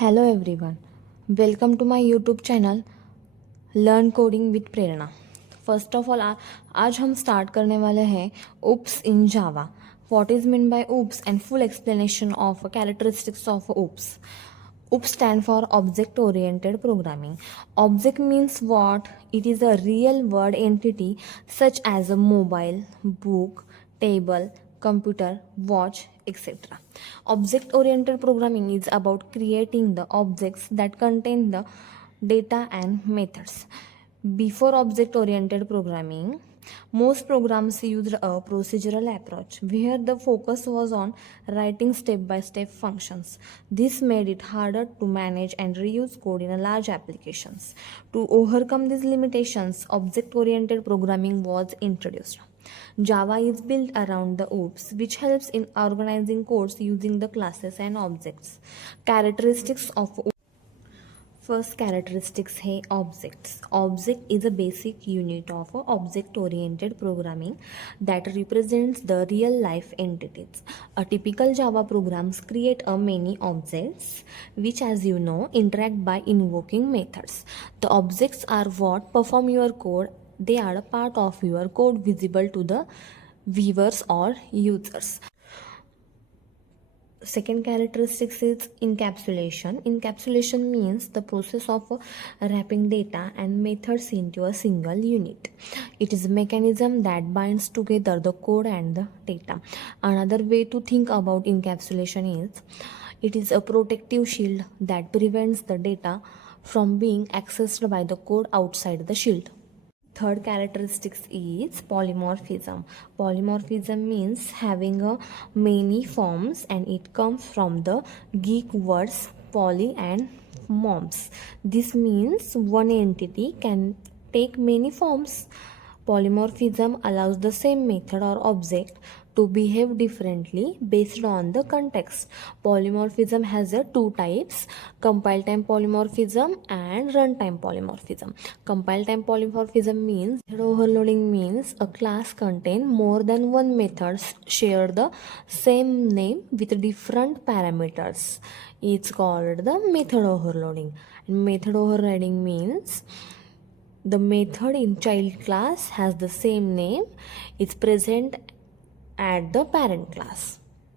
Hello everyone, welcome to my YouTube channel learn coding with Prerna. First of all आज हम start करने वाले हैं oops in Java. What is mean by oops and full explanation of characteristics of oops. oops stand for object oriented programming. Object means what? It is a real world entity such as a mobile, book, table, computer, watch, etc. Object oriented programming is about creating the objects that contain the data and methods. Before object oriented programming, most programs used a procedural approach where the focus was on writing step by step functions. This made it harder to manage and reuse code in large applications. To overcome these limitations, object oriented programming was introduced. Java is built around the oops, which helps in organizing codes using the classes and objects. Characteristics of First characteristics है objects. Object is a basic unit of object-oriented programming that represents the real-life entities. A typical Java programs create a many objects, which, as you know, interact by invoking methods. The objects are what perform your code. They are a part of your code visible to the viewers or users. Second characteristics is encapsulation. Encapsulation means the process of wrapping data and methods into a single unit. It is a mechanism that binds together the code and the data. Another way to think about encapsulation is it is a protective shield that prevents the data from being accessed by the code outside the shield. Third characteristics is polymorphism. Polymorphism means having a many forms, and it comes from the Greek words poly and morphs. This means one entity can take many forms. Polymorphism allows the same method or object to behave differently based on the context. Polymorphism has two types: compile time polymorphism and runtime polymorphism. Compile time polymorphism means method overloading means a class contain more than one method share the same name with different parameters. It's called the method overloading. And method overriding means the method in child class has the same name. It's present at the parent class.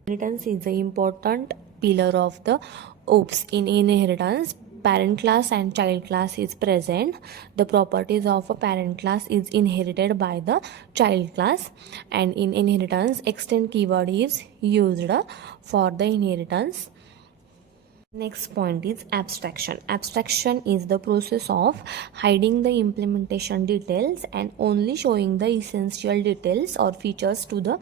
Inheritance is the important pillar of the oops. In inheritance, parent class and child class is present. The properties of a parent class is inherited by the child class, and in inheritance, extend keyword is used for the inheritance. Next point is abstraction. Abstraction is the process of hiding the implementation details and only showing the essential details or features to the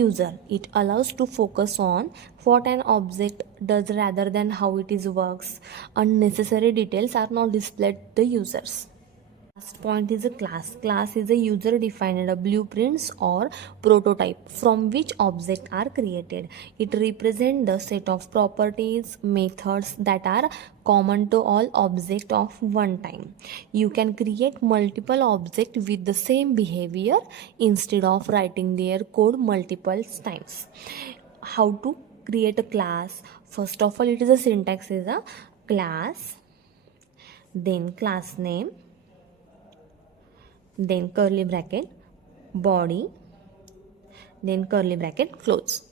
user. It allows to focus on what an object does rather than how it is works. Unnecessary details are not displayed to the users. Last point is a class. Class is a user defined blueprints or prototype from which objects are created. It represents the set of properties, methods that are common to all objects of one time. You can create multiple objects with the same behavior instead of writing their code multiple times. How to create a class? First of all, it is a syntax is a class, then class name, then curly bracket, body, then curly bracket, close.